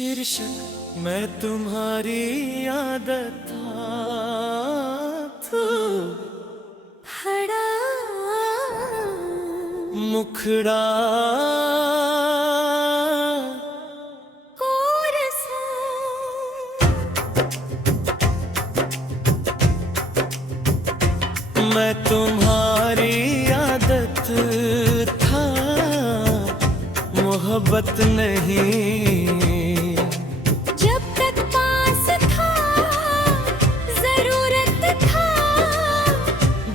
शीर्षक मैं तुम्हारी आदत था तो खड़ा मुखड़ा और मैं तुम्हारी आदत था मोहब्बत नहीं। जब तक पास था जरूरत था,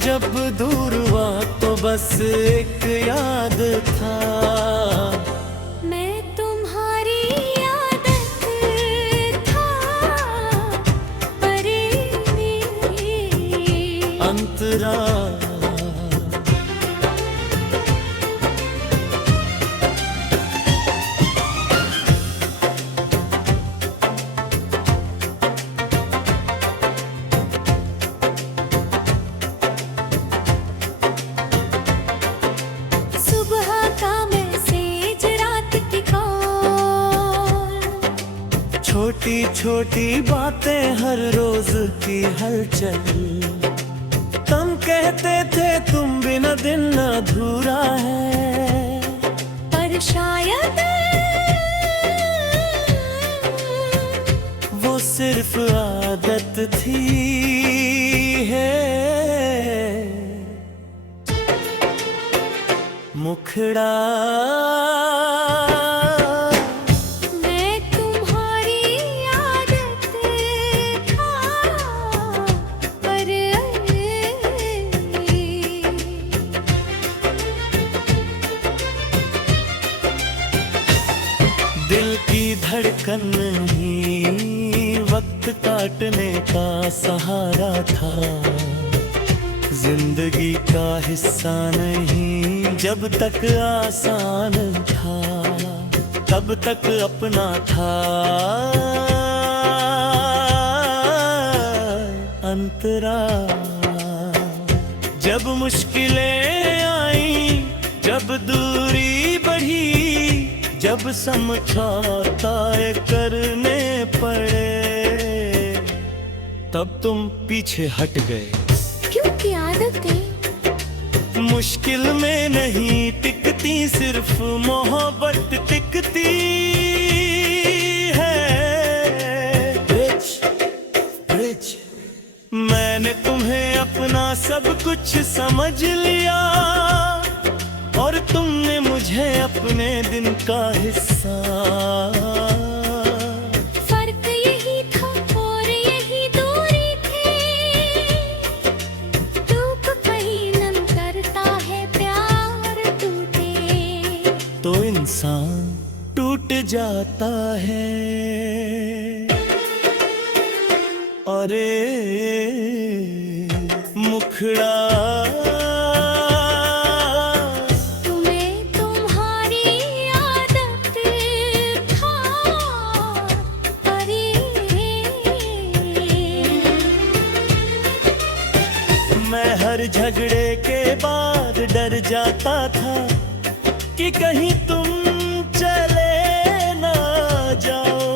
जब दूर हुआ तो बस एक याद था। मैं तुम्हारी आदत था परे में अंतरा छोटी छोटी बातें हर रोज की हलचल। तुम कहते थे तुम बिना दिन अधूरा है, पर शायद वो सिर्फ आदत थी है। मुखड़ा दिल की धड़कन नहीं वक्त काटने का सहारा था। जिंदगी का हिस्सा नहीं जब तक आसान था, तब तक अपना था। अंतरा जब मुश्किलें आई, जब दूरी बढ़ी, जब समझौता करने पड़े, तब तुम पीछे हट गए। क्योंकि आदतें मुश्किल में नहीं टिकती, सिर्फ मोहब्बत टिकती है। ब्रिज मैंने तुम्हें अपना सब कुछ समझ लिया और तुमने मुझे अपने दिन का हिस्सा। फर्क यही था और यही दूरी थी, टूट कहीं न करता है प्यार टूटे तो इंसान टूट जाता है। अरे मुखड़ा मैं हर झगड़े के बाद डर जाता था कि कहीं तुम चले ना जाओ,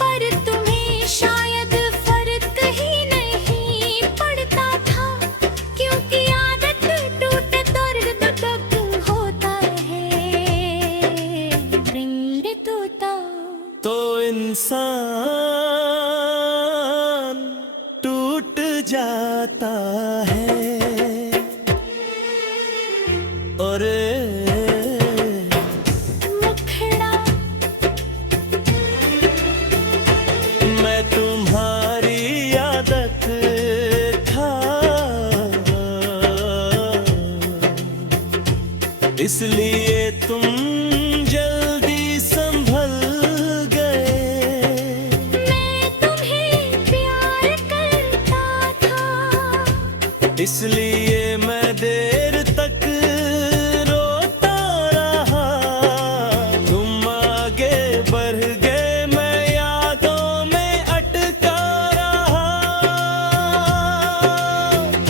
पर तुम्हें शायद फर्क ही नहीं पड़ता था। क्योंकि आदत टूटे दर्द होता है, रिंग टूटा तो इंसान टूट जाता है। और मुखड़ा मैं तुम्हारी आदत था, इसलिए तुम जल्दी संभल गए। मैं तुम्हें प्यार करता था, इसलिए मैं देर तक रोता रहा। तुम आगे बढ़ गए, मैं यादों में अटका रहा।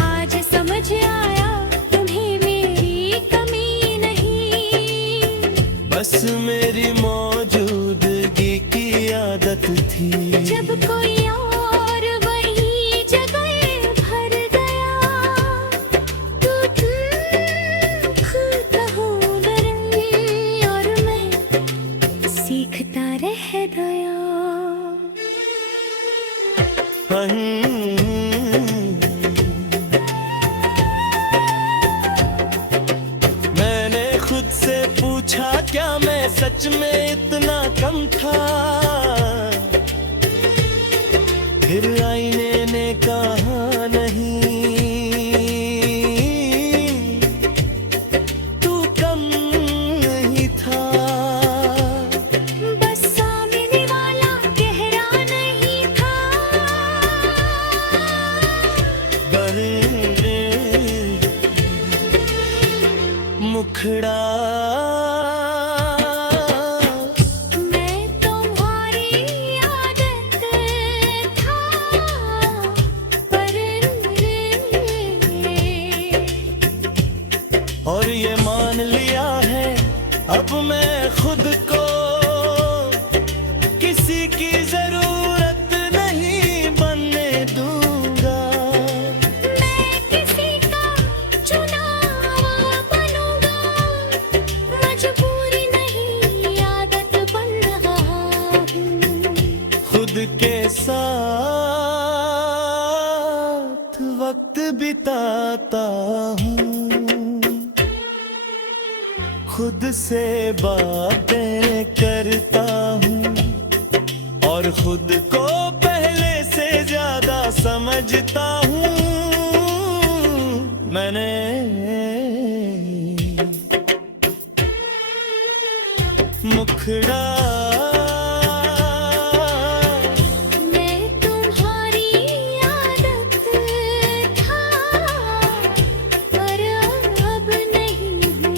आज समझ आया तुम्हें मेरी कमी नहीं, बस मेरी मौजूदगी देखता रह गया। मैंने खुद से पूछा क्या मैं सच में इतना कम था, फिर आईने ने कहा नहीं, तू कम नहीं था। बस सामने वाला गहरा नहीं था। मुखड़ा मैं तुम्हारी आदत था, पर और ये मान लिया है अब मैं खुद को, किसी की जरूरत नहीं बनने दूंगा। मैं किसी का चुना हुआ बनूंगा, मजबूरी नहीं आदत बन रहा हूँ। खुद के साथ वक्त बिताता हूँ, खुद से बातें करता हूँ, और खुद को पहले से ज्यादा समझता हूँ। मैंने मुखड़ा मैं तुम्हारी आदत था, पर अब नहीं हूँ।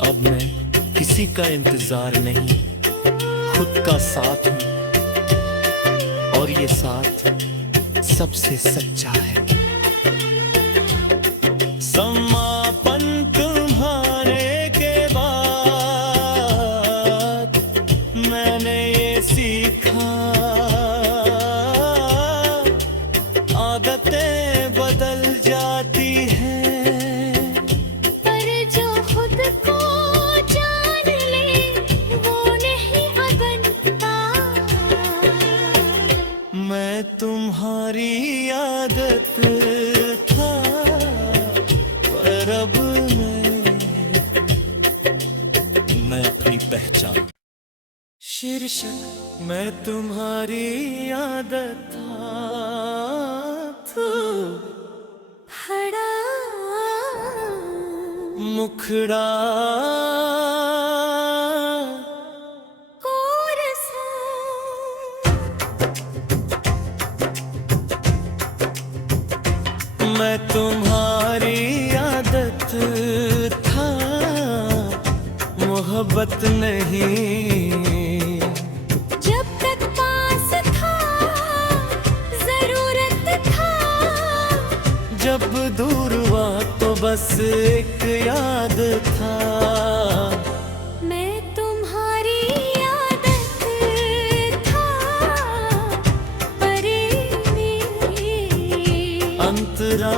अब मैं किसी का इंतजार नहीं, खुद का साथ हूँ, और ये साथ सबसे सच्चा है। समापन तुम्हारे के बाद मैंने ये सीखा, आदतें बदल जाती हैं, पर जो खुद को जान ले वो नहीं बनता। मैं तुम्हारी आदत था, पर अब मैं अपनी पहचान। शीर्षक मैं तुम्हारी आदत था, खड़ा मुखड़ा कोरसा मैं तुम्हारी आदत था, मोहब्बत नहीं। जब तक पास था जरूरत था, जब दूर हुआ तो बस एक याद था। मैं तुम्हारी आदत था, पर अंतरा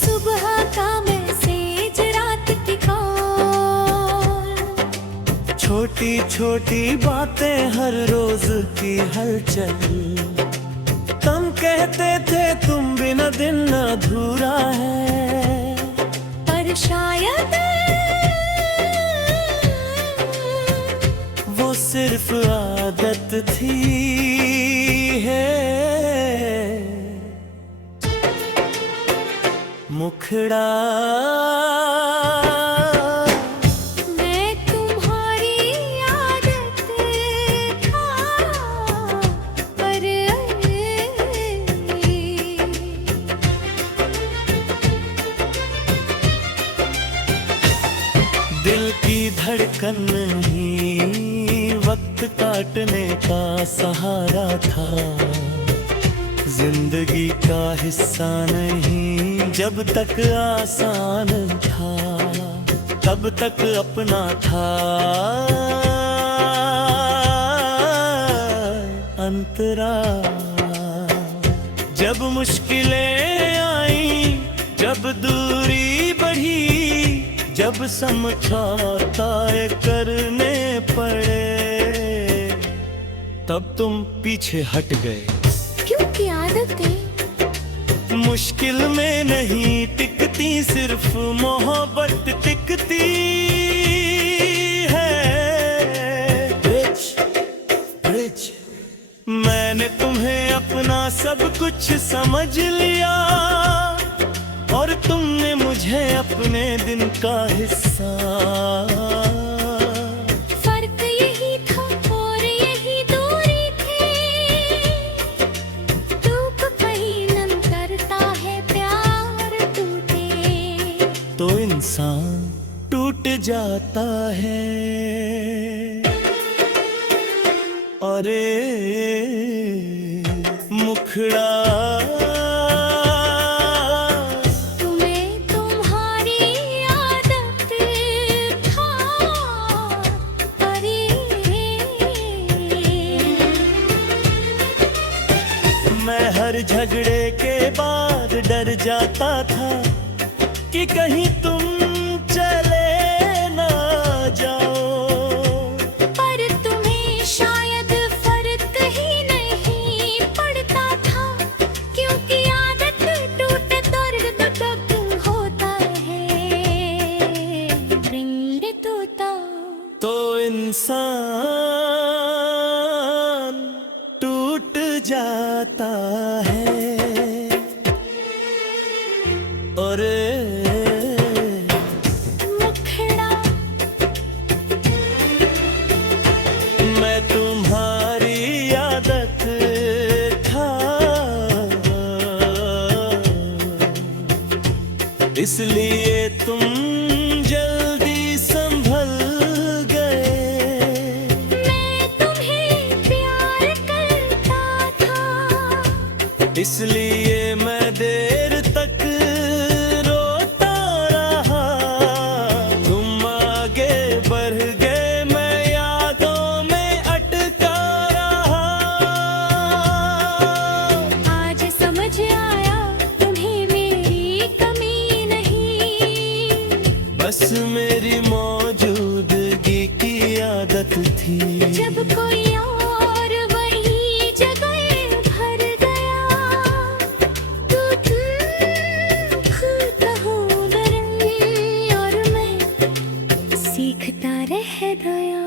सुबह का मैसेज रात की कॉल, छोटी छोटी बातें हर रोज की हलचल। तुम कहते थे तुम बिना दिन अधूरा है, पर शायद वो सिर्फ आदत थी है। मुखड़ा मैं तुम्हारी आदत था, पर दिल की धड़कन ही वक्त काटने का सहारा था, जिंदगी का हिस्सा नहीं जब तक आसान था। तब तक अपना था अंतरा। जब मुश्किलें आई, जब दूरी बढ़ी, जब समझौता करने पड़े, तब तुम पीछे हट गए। क्योंकि आदतें मुश्किल में नहीं टिकती, सिर्फ मोहब्बत टिकती है। रिच मैंने तुम्हें अपना सब कुछ समझ लिया, और तुमने मुझे अपने दिन का हिस्सा। फर्क यही था और यही दूरी थी, धूप कहीं न करता है प्यार टूटे, तो इंसान टूट जाता है। अरे मुखड़ा तुम्हें तुम्हारी आदत था। अरे मैं हर झगड़े के बाद डर जाता था कि कहीं तुम चले ना जाओ। पर तुम्हें शायद फर्क ही नहीं पड़ता था, क्योंकि आदत टूटे दर्द कब होता है। रिंग तोता तो इंसान टूट जाता है। और मुखड़ा मैं तुम्हारी आदत था, इसलिए तुम जल्दी संभल गए। मैं तुम्हें प्यार करता था, इसलिए मैं देर तक रोता रहा। तुम आगे बढ़ गए, मैं यादों में अटका रहा। आज समझ आया तुम्हें मेरी कमी नहीं, बस मेरी मौजूदगी की आदत थी। जब कोई और वही जगह भर गया, तो तुम कहूँ डरे और मैं सीखता रह गया।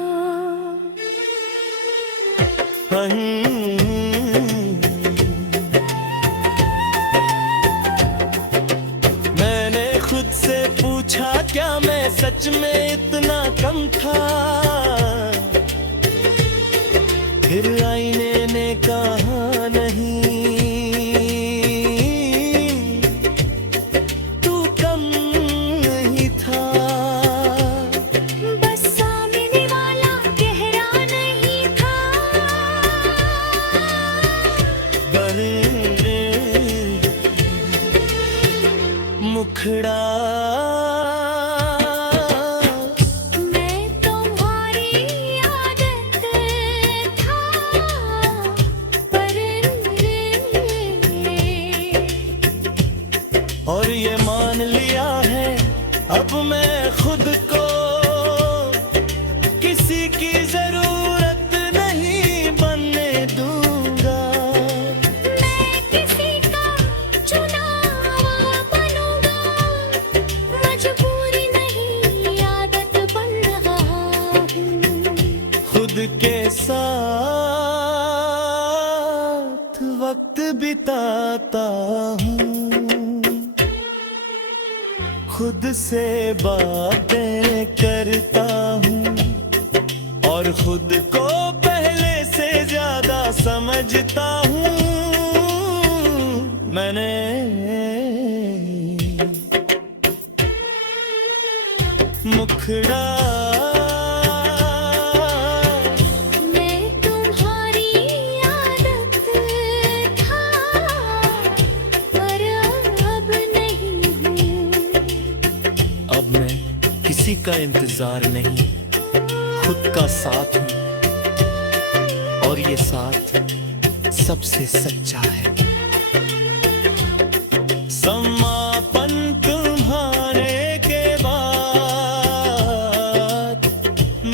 मैंने खुद से पूछा, क्या मैं सच में इतना कम था? फिर आईने ने कहा नहीं, तू कम नहीं था। बस सामने वाला गहरा नहीं था। मुखड़ा मैं तुम्हारी आदत था, पर और ये मान लिया है अब मैं खुद को, किसी की जरूरत नहीं बनने दूंगा। मैं किसी का चुना हुआ बनूंगा, मजबूरी नहीं आदत बन रहा हूँ। खुद के साथ वक्त बिताता हूँ, खुद से बातें करता हूँ, और खुद को पहले से ज्यादा समझता हूँ। मैंने मुखड़ा मैं तुम्हारी आदत था, पर अब नहीं हूँ। अब मैं किसी किसी का इंतजार नहीं, खुद का साथ हूँ और ये साथ सबसे सच्चा है। समापन तुम्हारे के बाद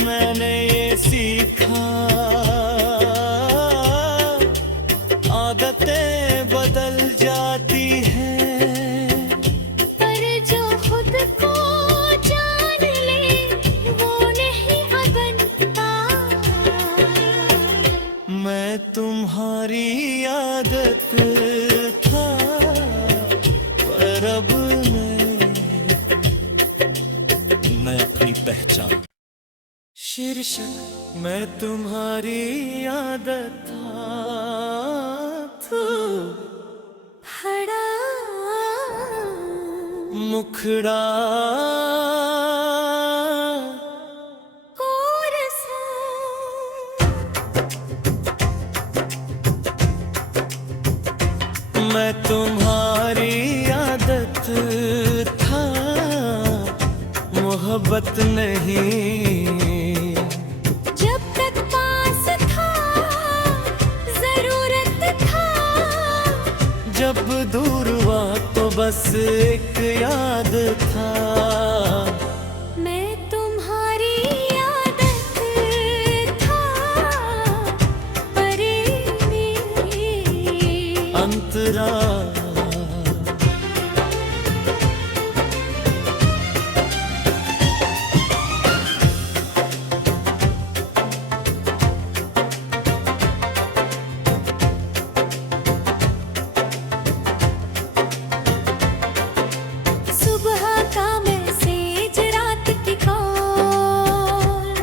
मैंने ये सीखा, आदतें बदल जाती हैं, पर जो खुद को जान ले वो नहीं बनता। मैं तुम्हारी आदत था पर अब मैं अपनी पहचान। शीर्षक मैं तुम्हारी आदत था तो खड़ा मुखड़ा कोरसा मैं तुम्हारी आदत था, मोहब्बत नहीं। जब तक पास था जरूरत था, जब दूर हुआ तो बस एक याद था। मैं तुम्हारी आदत था परे मेरे अंतरा सुबह का मैसेज रात की कॉल,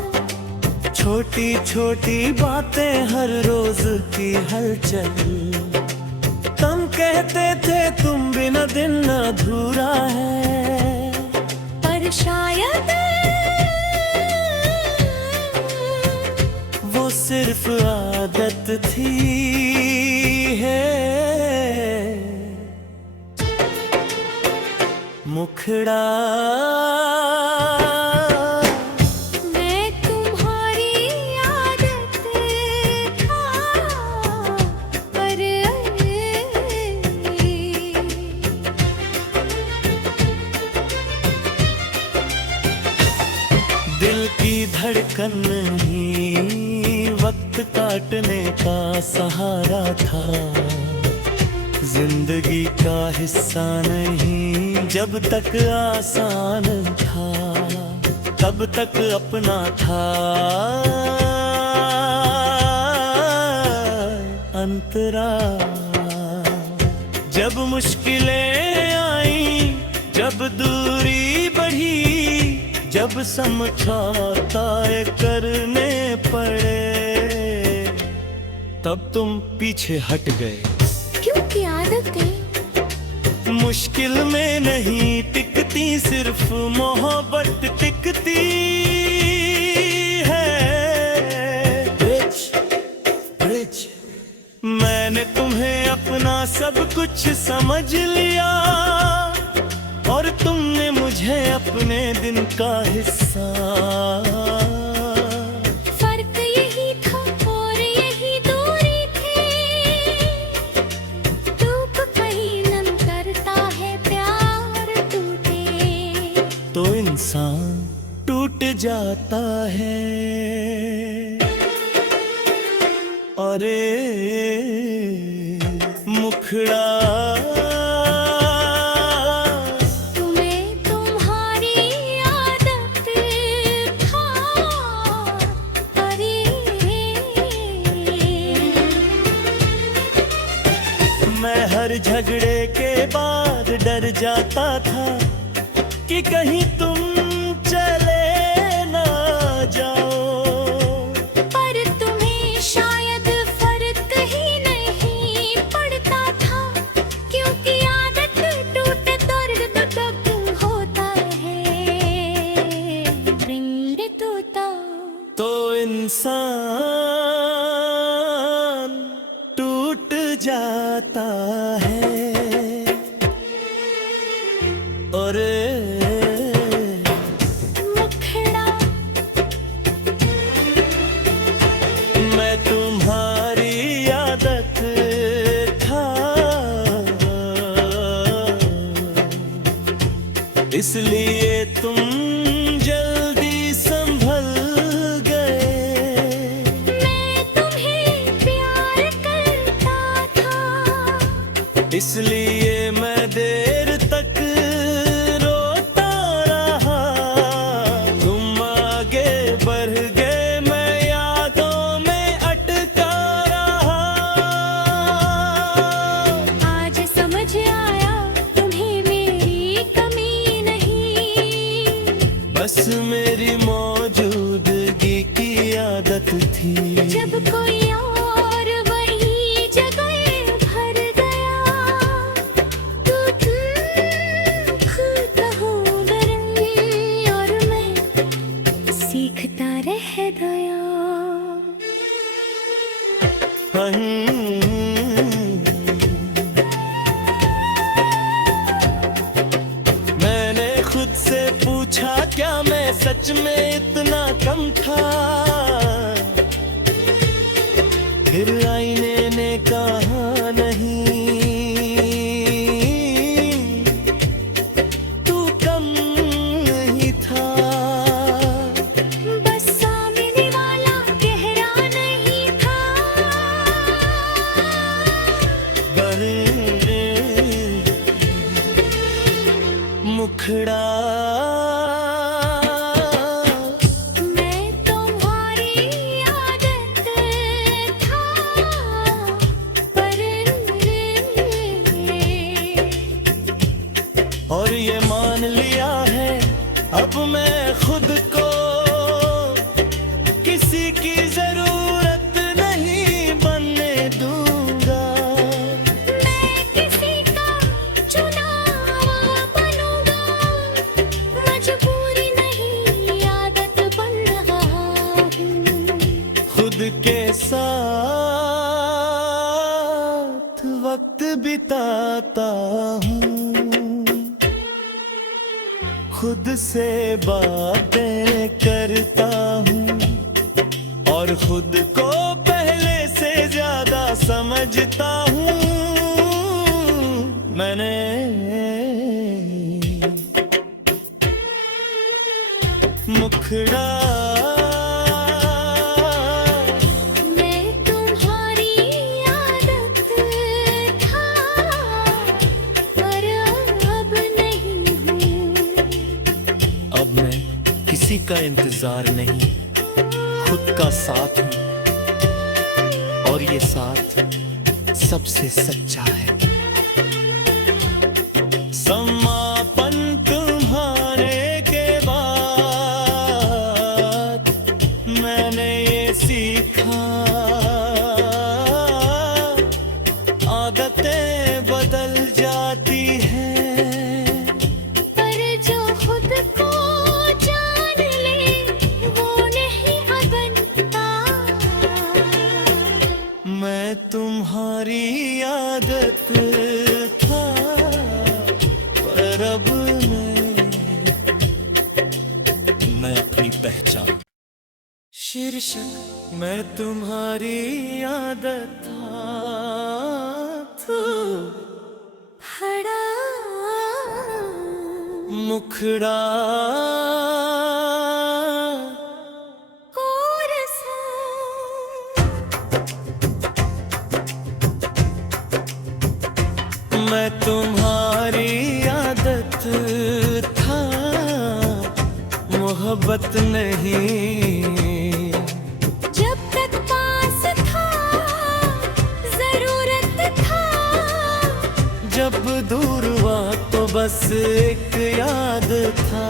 छोटी छोटी बातें हर रोज की हलचल। तुम कहते थे तुम बिना दिन अधूरा है, पर शायद वो सिर्फ आदत थी है। मुखड़ा मैं तुम्हारी आदत था पर दिल की धड़कन नहीं, वक्त काटने का सहारा था। जिंदगी का हिस्सा नहीं, जब तक आसान था तब तक अपना था। अंतरा जब मुश्किलें आई, जब दूरी बढ़ी, जब समझौता करने पड़े, तब तुम पीछे हट गए। क्योंकि आदतें मुश्किल में नहीं टिकती, सिर्फ मोहब्बत टिकती है। ब्रिज ब्रिज मैंने तुम्हें अपना सब कुछ समझ लिया और तुमने मुझे अपने दिन का हिस्सा। फर्क यही था और यही दूरी थी, धूप कहीं नम करता है प्यार टूटे तो इंसान टूट जाता है। अरे मुखड़ा तुम्हें तुम्हारी आदत था परे मैं हर झगड़े के बाद डर जाता था कि कहीं तुम चले ना जाओ, पर तुम्हें शायद फर्क ही नहीं पड़ता था, क्योंकि आदत टूटे दर्द तक होता है। रिंग टूटा तो इंसान टूट जाता है। और इसलिए तुम जल्दी संभल गए। मैं तुम्हें प्यार करता था, इसलिए मैं देर तक रोता रहा। तुम आगे बढ़ गए, मैं यादों में अटका रहा। आज समझ आया तुम्हें मेरी कमी नहीं, बस मेरी मौजूदगी की आदत थी। जब कोई और वही जगह भर गया, तो तुम खुद हो गए और मैं सीखता रह गया। मैंने खुद से पूछा, क्या मैं सच में इतना कम था? फिर आईने ने कहा नहीं, तू कम नहीं था। बस सामने वाला गहरा नहीं था। मुखड़ा मैं तुम्हारी आदत था, पर और ये मान लिया है अब मैं खुद को, किसी की जरूरत नहीं बनने दूंगा। मैं किसी का चुना हुआ बनूंगा, मजबूरी नहीं आदत बन रहा हूँ। खुद के साथ वक्त बिताता हूँ, खुद से बातें करता हूँ, और खुद को पहले से ज्यादा समझता हूँ। मैंने मुखड़ा मैं तुम्हारी आदत था, पर अब नहीं हूँ। अब मैं किसी का इंतजार नहीं, खुद का साथ हूँ, और ये साथ सबसे सच्चा है। समापन तुम्हारे के बाद मैंने ये सीखा, आदतें बदल जाती हैं। पर जो खुद को जान ले वो नहीं बनता। मैं तुम्हारी आदत था, पर अब मैं अपनी पहचान। शीर्षक मैं तुम्हारी आदत था, तो खड़ा मुखड़ा और मैं तुम्हारी आदत था, मोहब्बत नहीं। जब तक पास था जरूरत था, जब दूर हुआ तो बस एक याद था।